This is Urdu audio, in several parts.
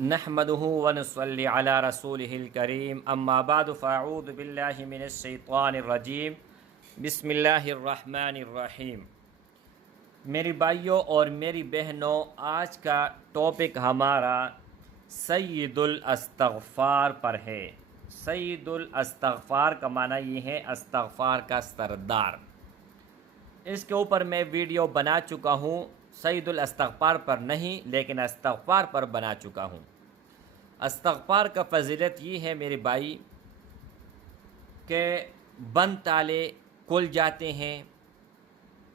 نحمده ونصلي على رسوله الكريم اما بعد فاعوذ بالله من الشیطان الرجیم بسم اللہ الرحمن الرحیم۔ میری بھائیوں اور میری بہنوں، آج کا ٹاپک ہمارا سید الاستغفار پر ہے۔ سید الاستغفار کا معنی یہ ہے استغفار کا سردار۔ اس کے اوپر میں ویڈیو بنا چکا ہوں، سید الاستغفار پر نہیں لیکن استغفار پر بنا چکا ہوں۔ استغفار کا فضیلت یہ ہے میرے بھائی کہ بند تالے کھل جاتے ہیں،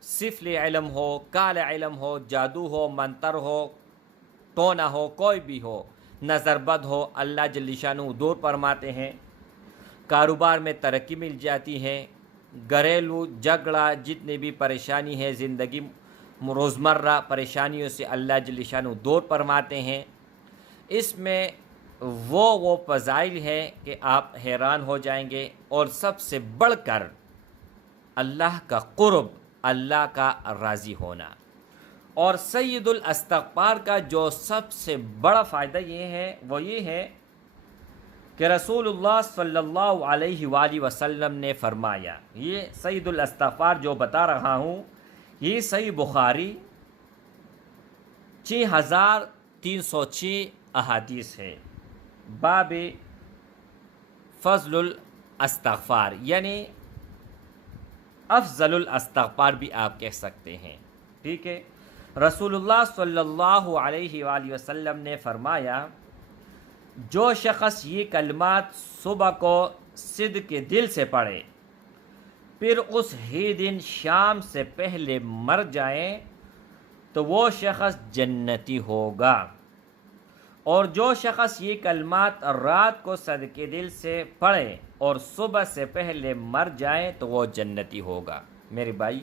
سفل علم ہو، کال علم ہو، جادو ہو، منتر ہو، ٹونا ہو، کوئی بھی ہو، نظر بد ہو، اللہ جل شانہ دور فرماتے ہیں۔ کاروبار میں ترقی مل جاتی ہے، گھریلو جھگڑا جتنی بھی پریشانی ہے، زندگی روزمرہ پریشانیوں سے اللہ جل شانہ دور فرماتے ہیں۔ اس میں وہ فضائل ہے کہ آپ حیران ہو جائیں گے، اور سب سے بڑھ کر اللہ کا قرب، اللہ کا راضی ہونا۔ اور سید الاستغفار کا جو سب سے بڑا فائدہ وہ یہ ہے کہ رسول اللہ صلی اللہ علیہ وآلہ وسلم نے فرمایا، یہ سید الاستغفار جو بتا رہا ہوں یہ صحیح بخاری 6306 احادیث ہے۔ باب فضل الاستغفار یعنی افضل الاستغفار بھی آپ کہہ سکتے ہیں، ٹھیک ہے۔ رسول اللہ صلی اللہ علیہ وآلہ وسلم نے فرمایا، جو شخص یہ کلمات صبح کو صدق کے دل سے پڑھے، پھر اس ہی دن شام سے پہلے مر جائے تو وہ شخص جنتی ہوگا، اور جو شخص یہ کلمات رات کو صدقے دل سے پڑھے اور صبح سے پہلے مر جائے تو وہ جنتی ہوگا۔ میرے بھائی،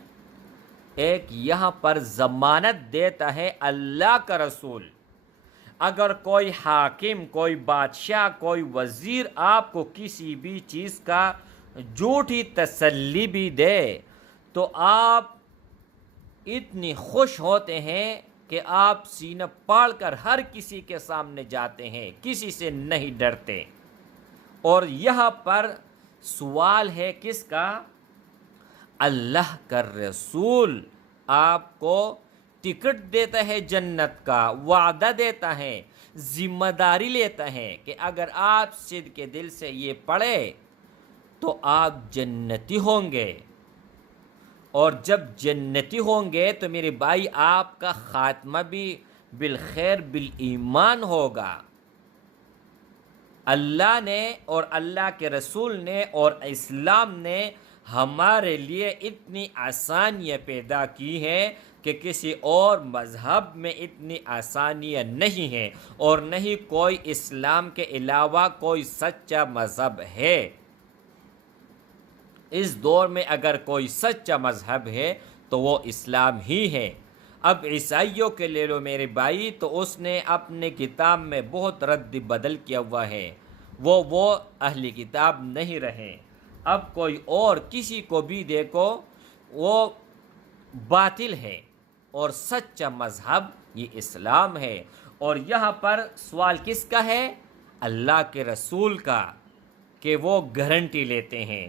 ایک یہاں پر ضمانت دیتا ہے اللہ کا رسول، اگر کوئی حاکم، کوئی بادشاہ، کوئی وزیر آپ کو کسی بھی چیز کا جھوٹی تسلی بھی دے تو آپ اتنی خوش ہوتے ہیں کہ آپ سینہ پاڑ کر ہر کسی کے سامنے جاتے ہیں، کسی سے نہیں ڈرتے۔ اور یہاں پر سوال ہے کس کا؟ اللہ کا رسول آپ کو ٹکٹ دیتا ہے، جنت کا وعدہ دیتا ہے، ذمہ داری لیتا ہے کہ اگر آپ صدق کے دل سے یہ پڑھے تو آپ جنتی ہوں گے، اور جب جنتی ہوں گے تو میرے بھائی آپ کا خاتمہ بھی بالخیر بالایمان ہوگا۔ اللہ نے اور اللہ کے رسول نے اور اسلام نے ہمارے لیے اتنی آسانیاں پیدا کی ہیں کہ کسی اور مذہب میں اتنی آسانیاں نہیں ہیں، اور نہیں کوئی اسلام کے علاوہ کوئی سچا مذہب ہے۔ اس دور میں اگر کوئی سچا مذہب ہے تو وہ اسلام ہی ہے۔ اب عیسائیوں کے لے لو میرے بھائی، تو اس نے اپنے کتاب میں بہت رد بدل کیا ہوا ہے، وہ اہل کتاب نہیں رہے۔ اب کوئی اور کسی کو بھی دیکھو وہ باطل ہے، اور سچا مذہب یہ اسلام ہے۔ اور یہاں پر سوال کس کا ہے؟ اللہ کے رسول کا، کہ وہ گارنٹی لیتے ہیں۔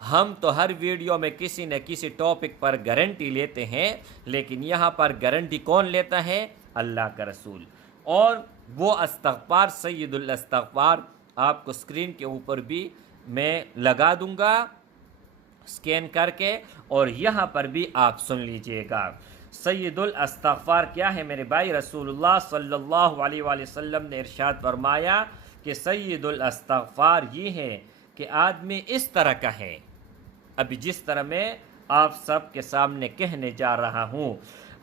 ہم تو ہر ویڈیو میں کسی نہ کسی ٹاپک پر گارنٹی لیتے ہیں، لیکن یہاں پر گارنٹی کون لیتا ہے؟ اللہ کا رسول۔ اور وہ استغفار، سید الاستغفار، آپ کو سکرین کے اوپر بھی میں لگا دوں گا سکین کر کے، اور یہاں پر بھی آپ سن لیجئے گا۔ سید الاستغفار کیا ہے میرے بھائی؟ رسول اللہ صلی اللہ علیہ وآلہ وسلم نے ارشاد فرمایا کہ سید الاستغفار یہ ہے کہ آدمی اس طرح کا ہے، ابھی جس طرح میں آپ سب کے سامنے کہنے جا رہا ہوں: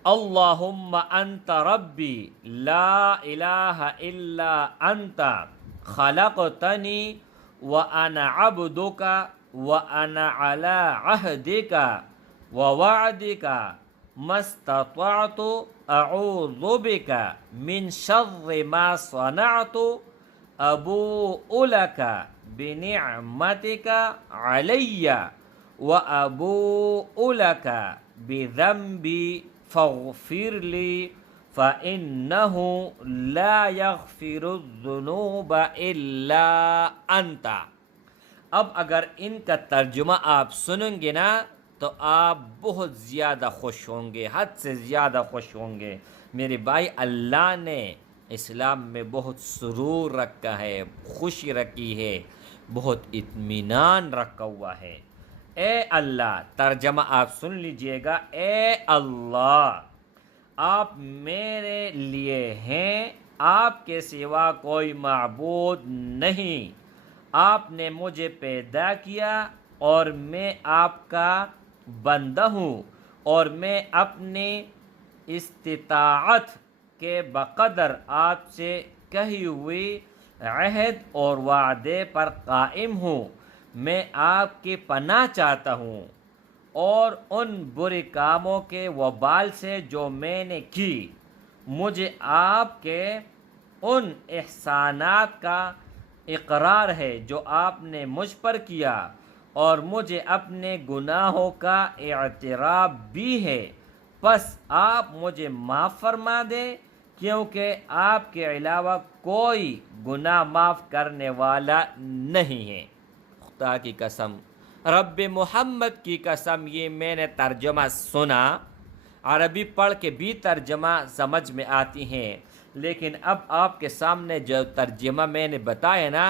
اللہم انت ربی لا الہ الا انت خلقتنی وانا عبدک وانا علی عہدک ووعدک ما استطعت اعوذ بک من شر ما صنعت ابوء لک بنعمتک علی وابوء لک بذنبی فاغفر لی فَإِنَّهُ لَا يَغْفِرُ الذُّنُوبَ إِلَّا أَنْتَ۔ اب اگر ان کا ترجمہ آپ سنیں گے نا تو آپ بہت زیادہ خوش ہوں گے، حد سے زیادہ خوش ہوں گے۔ میرے بھائی، اللہ نے اسلام میں بہت سرور رکھا ہے، خوشی رکھی ہے، بہت اطمینان رکھا ہوا ہے۔ اے اللہ، ترجمہ آپ سن لیجئے گا، اے اللہ، آپ میرے لیے ہیں، آپ کے سوا کوئی معبود نہیں۔ آپ نے مجھے پیدا کیا اور میں آپ کا بندہ ہوں، اور میں اپنی استطاعت کے بقدر آپ سے کہی ہوئی عہد اور وعدے پر قائم ہوں۔ میں آپ کی پناہ چاہتا ہوں اور ان برے کاموں کے وبال سے جو میں نے کی۔ مجھے آپ کے ان احسانات کا اقرار ہے جو آپ نے مجھ پر کیا، اور مجھے اپنے گناہوں کا اعتراف بھی ہے۔ پس آپ مجھے معاف فرما دیں، کیونکہ آپ کے علاوہ کوئی گناہ معاف کرنے والا نہیں ہے۔ خدا کی قسم، رب محمد کی قسم، یہ میں نے ترجمہ سنا، عربی پڑھ کے بھی ترجمہ سمجھ میں آتی ہیں، لیکن اب آپ کے سامنے جو ترجمہ میں نے بتایا نا،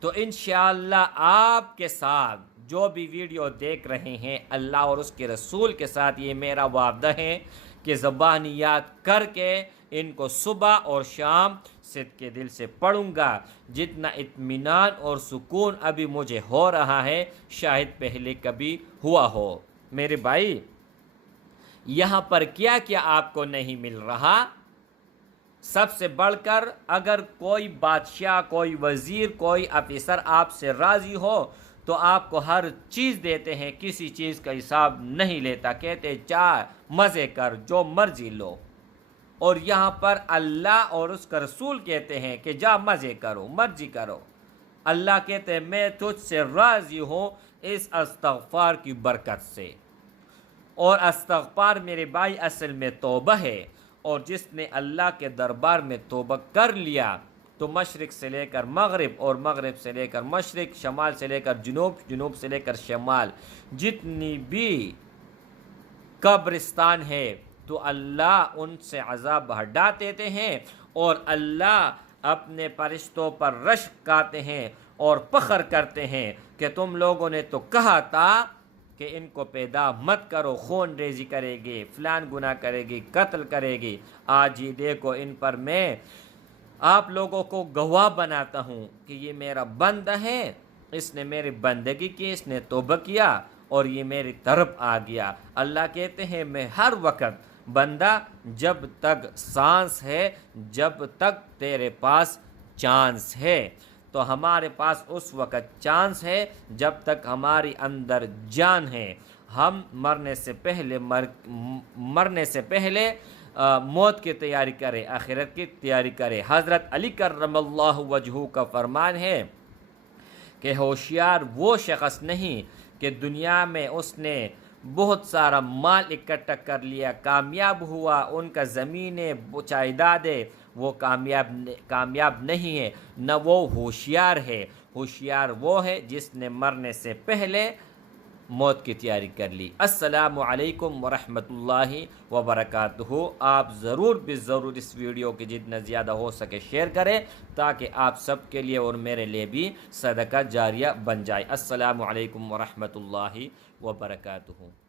تو انشاءاللہ آپ کے ساتھ جو بھی ویڈیو دیکھ رہے ہیں، اللہ اور اس کے رسول کے ساتھ یہ میرا وعدہ ہے کہ زبانی یاد کر کے ان کو صبح اور شام صدقے دل سے پڑھوں گا۔ جتنا اطمینان اور سکون ابھی مجھے ہو رہا ہے، شاید پہلے کبھی ہوا ہو۔ میرے بھائی، یہاں پر کیا کیا آپ کو نہیں مل رہا؟ سب سے بڑھ کر، اگر کوئی بادشاہ، کوئی وزیر، کوئی افسر آپ سے راضی ہو تو آپ کو ہر چیز دیتے ہیں، کسی چیز کا حساب نہیں لیتا، کہتے چاہ مزے کر، جو مرضی لو۔ اور یہاں پر اللہ اور اس کا رسول کہتے ہیں کہ جا مزے کرو، مرضی کرو۔ اللہ کہتے ہیں میں تجھ سے راضی ہوں اس استغفار کی برکت سے۔ اور استغفار میرے بھائی اصل میں توبہ ہے، اور جس نے اللہ کے دربار میں توبہ کر لیا تو مشرق سے لے کر مغرب، اور مغرب سے لے کر مشرق، شمال سے لے کر جنوب، جنوب سے لے کر شمال، جتنی بھی قبرستان ہے تو اللہ ان سے عذاب ہٹا دیتے ہیں، اور اللہ اپنے فرشتوں پر رشک کھاتے ہیں اور فخر کرتے ہیں کہ تم لوگوں نے تو کہا تھا کہ ان کو پیدا مت کرو، خون ریزی کرے گی، فلان گناہ کرے گی، قتل کرے گی۔ آج ہی دیکھو ان پر میں آپ لوگوں کو گواہ بناتا ہوں کہ یہ میرا بندہ ہے، اس نے میری بندگی کی، اس نے توبہ کیا اور یہ میری طرف آ گیا۔ اللہ کہتے ہیں میں ہر وقت بندہ، جب تک سانس ہے، جب تک تیرے پاس چانس ہے، تو ہمارے پاس اس وقت چانس ہے جب تک ہماری اندر جان ہے۔ ہم مرنے سے پہلے موت کی تیاری کرے، آخرت کی تیاری کرے۔ حضرت علی کرم اللہ وجہہ کا فرمان ہے کہ ہوشیار وہ شخص نہیں کہ دنیا میں اس نے بہت سارا مال اکٹھا کر لیا، کامیاب ہوا، ان کا زمینیں جائیدادیں، وہ کامیاب نہیں ہے، نہ وہ ہوشیار ہے۔ ہوشیار وہ ہے جس نے مرنے سے پہلے موت کی تیاری کر لی۔ السلام علیکم ورحمۃ اللہ وبرکاتہ۔ آپ ضرور اس ویڈیو کی جتنا زیادہ ہو سکے شیئر کریں تاکہ آپ سب کے لیے اور میرے لیے بھی صدقہ جاریہ بن جائے۔ السلام علیکم ورحمۃ اللہ وبرکاتہ۔